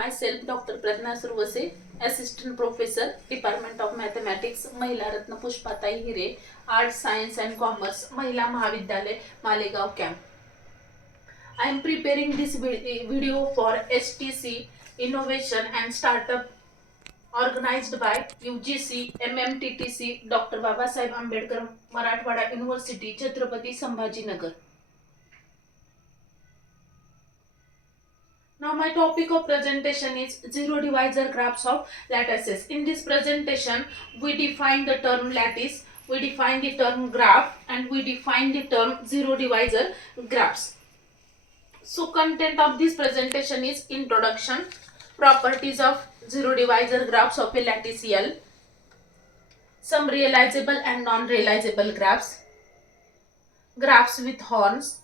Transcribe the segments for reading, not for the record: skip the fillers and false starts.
Myself, Dr. Pratna Survase, Assistant Professor, Department of Mathematics, Mahila Ratna Pushpatai Hire, Arts, Science and Commerce, Mahila Mahavidyalaya, Malegaon Camp. I am preparing this video for STC Innovation and Startup organized by UGC, MMTTC, Dr. Babasaheb Ambedkar, Marathwada University, Chhatrapati Sambhajinagar. Now my topic of presentation is zero divisor graphs of lattices. In this presentation, we define the term lattice, we define the term graph, and we define the term zero divisor graphs. So content of this presentation is introduction, properties of zero divisor graphs of a lattice L, some realizable and non-realizable graphs, graphs with horns,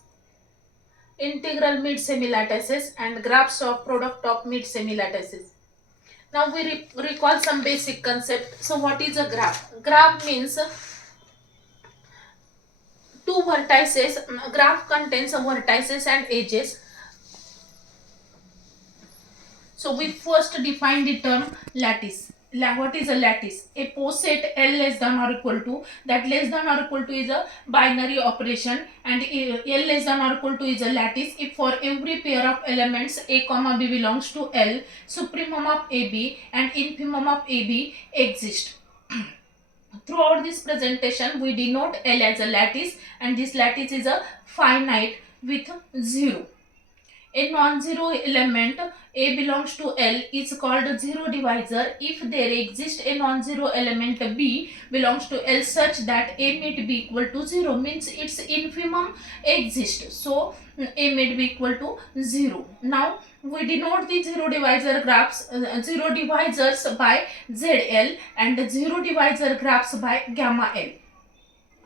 integral mid-semi lattices and graphs of product of mid-semi lattices. Now we recall some basic concept. So what is a graph? Graph means two vertices. Graph contains vertices and edges. So we first define the term lattice. What is a lattice? A poset L less than or equal to, that less than or equal to is a binary operation, and L less than or equal to is a lattice if for every pair of elements A comma B belongs to L, supremum of AB and infimum of AB exist. Throughout this presentation, we denote L as a lattice, and this lattice is a finite with 0. A non-zero element A belongs to L is called zero divisor if there exists a non-zero element B belongs to L such that A may be equal to 0, means its infimum exists. So A may be equal to 0. Now we denote the zero divisor graphs, zero divisors by ZL and zero divisor graphs by gamma L.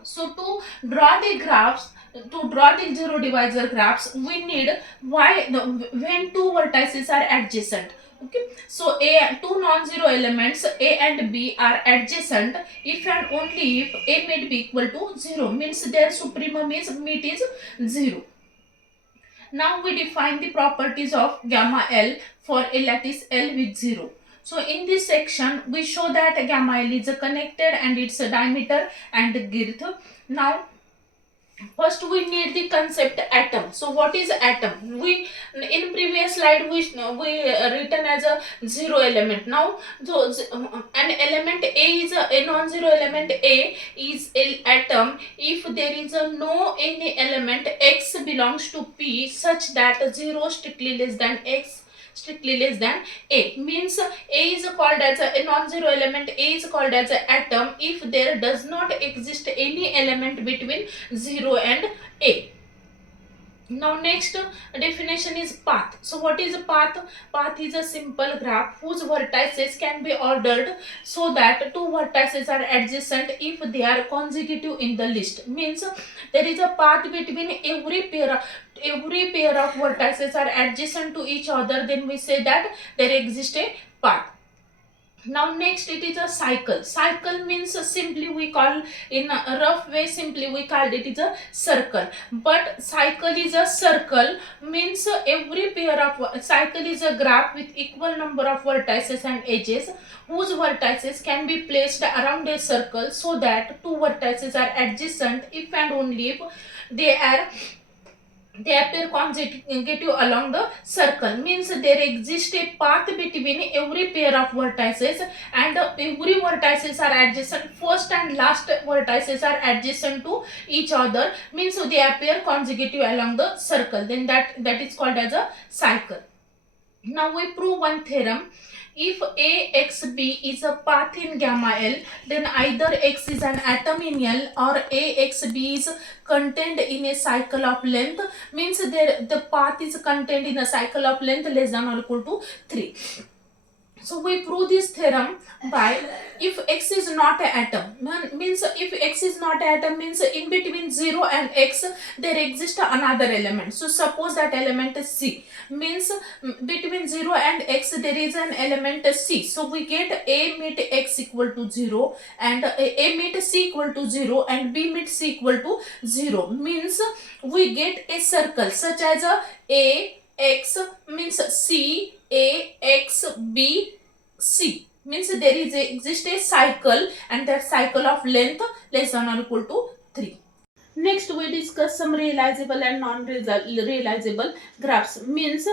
So to draw the graphs, to draw the zero divisor graphs, we need when two vertices are adjacent. Okay, so two non-zero elements A and B are adjacent if and only if A may be equal to 0, means their supremum is 0. Now we define the properties of gamma L for a lattice L with 0. So in this section, we show that gamma L is connected and its diameter and girth. Now, first we need the concept atom. So what is atom? We in previous slide we written as a zero element. Now, so an element A is a non-zero element A is an atom if there is a no any element X belongs to P such that 0 strictly less than X strictly less than A, means A is called as a non-zero element, A is called as an atom if there does not exist any element between 0 and A. Now next definition is path. So what is a path? Path is a simple graph whose vertices can be ordered so that two vertices are adjacent if they are consecutive in the list. Means there is a path between every pair of vertices are adjacent to each other, then we say that there exists a path. Now next it is a cycle. Cycle means simply we call in a rough way simply we called it is a circle. But cycle is a circle means every pair of cycle is a graph with equal number of vertices and edges whose vertices can be placed around a circle so that two vertices are adjacent if and only if they appear consecutive along the circle, means there exists a path between every pair of vertices and every vertices are adjacent, first and last vertices are adjacent to each other, means they appear consecutive along the circle, then that is called as a cycle. Now we prove one theorem. If AXB is a path in gamma L, then either X is an atom in L or AXB is contained in a cycle of length, means the path is contained in a cycle of length less than or equal to 3. So we prove this theorem by if X is not an atom, means if X is not an atom means in between 0 and X there exists another element. So suppose that element is C, means between 0 and X there is an element C. So we get A meet X equal to 0 and A meet C equal to 0 and B meet C equal to 0, means we get a circle such as a X means C A X x, b, c. Means there is exist a cycle, and that cycle of length less than or equal to 3. Next, we discuss some realizable and non-realizable graphs. Means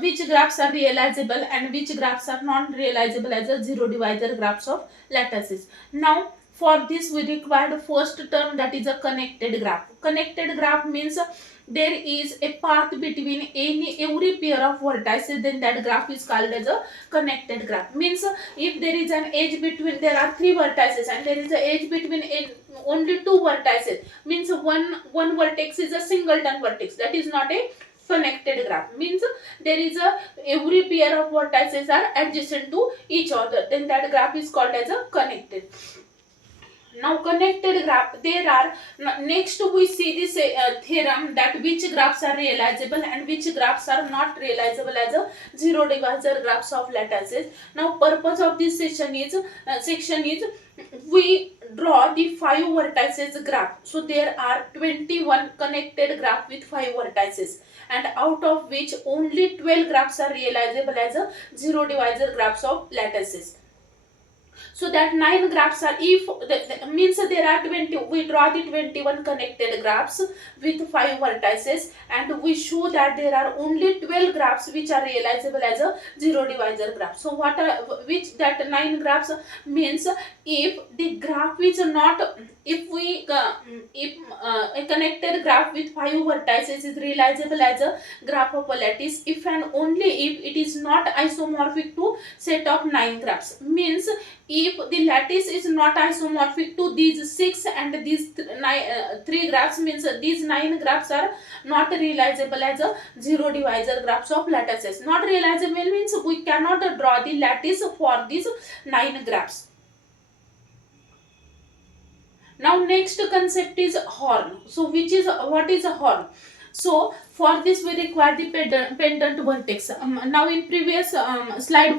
which graphs are realizable and which graphs are non-realizable as a zero divisor graphs of lattices. Now, for this we require the first term, that is a connected graph. Connected graph means there is a path between every pair of vertices, then that graph is called as a connected graph. Means if there is an edge between, there are three vertices and there is an edge between only two vertices, means one vertex is a singleton vertex, that is not a connected graph. Means there is a every pair of vertices are adjacent to each other, then that graph is called as a connected. Now connected graph, there are, next we see this theorem that which graphs are realizable and which graphs are not realizable as a zero divisor graphs of lattices. Now purpose of this section is we draw the 5 vertices graph. So there are 21 connected graph with 5 vertices, and out of which only 12 graphs are realizable as a zero divisor graphs of lattices. So that 9 graphs are, if means there are 20, we draw the 21 connected graphs with 5 vertices, and we show that there are only 12 graphs which are realizable as a zero divisor graph. So what are, which that 9 graphs means, if the graph is not, if we if a connected graph with 5 vertices is realizable as a graph of a lattice if and only if it is not isomorphic to set of 9 graphs. Means if the lattice is not isomorphic to these 6 and these 3 graphs, means these 9 graphs are not realizable as a zero divisor graphs of lattices. Not realizable means we cannot draw the lattice for these 9 graphs. Now next concept is horn. So what is a horn? So for this we require the pendant vertex. Now in previous slide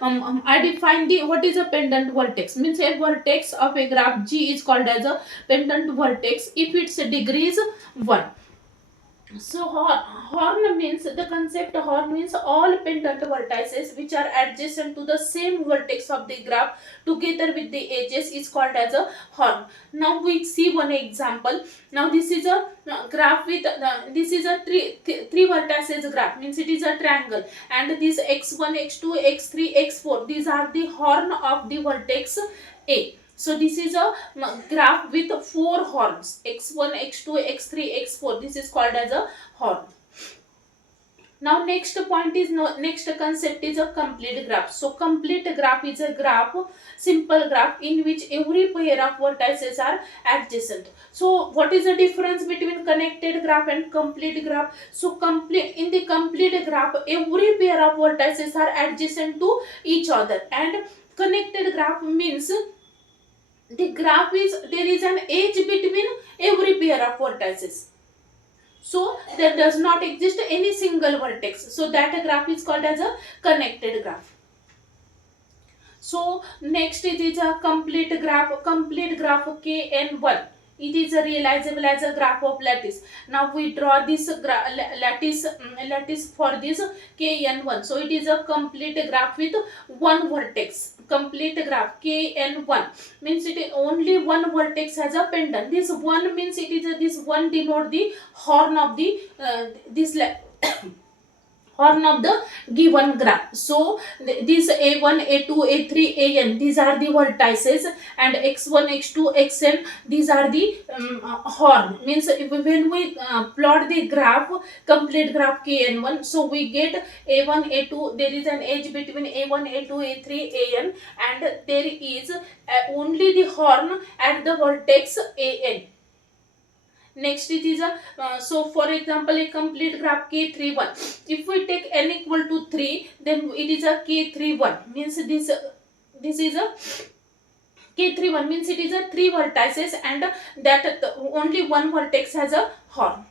I defined the what is a pendant vertex. Means a vertex of a graph G is called as a pendant vertex if its degree is 1. So horn means, the concept horn means all pendant vertices which are adjacent to the same vertex of the graph together with the edges is called as a horn. Now we see one example. Now this is a graph with this is a three vertices graph, means it is a triangle, and this x1, x2, x3, x4, these are the horn of the vertex A. So this is a graph with 4 horns, x1, x2, x3, x4. This is called as a horn. Now next point is, next concept is a complete graph. So complete graph is a graph, simple graph in which every pair of vertices are adjacent. So what is the difference between connected graph and complete graph? So in the complete graph, every pair of vertices are adjacent to each other, and connected graph means the graph is, there is an edge between every pair of vertices. So there does not exist any single vertex. So that graph is called as a connected graph. So next it is a complete graph Kn1. It is realizable as a graph of lattice. Now we draw this lattice for this Kn1. So it is a complete graph with one vertex. Complete graph Kn1 means it is only one vertex has a pendant. This one means it is this one denote the horn of the horn of the given graph. So these A1, A2, A3, An, these are the vertices, and x1, x2, xn, these are the horn. Means when we plot the graph, complete graph Kn1, so we get A1, A2, there is an edge between A1, A2, A3, An, and there is only the horn at the vertex An. Next it is a so for example a complete graph K31. If we take n equal to 3, then it is a K31. Means this is a K31 means it is a 3 vertices, and that only one vertex has a horn.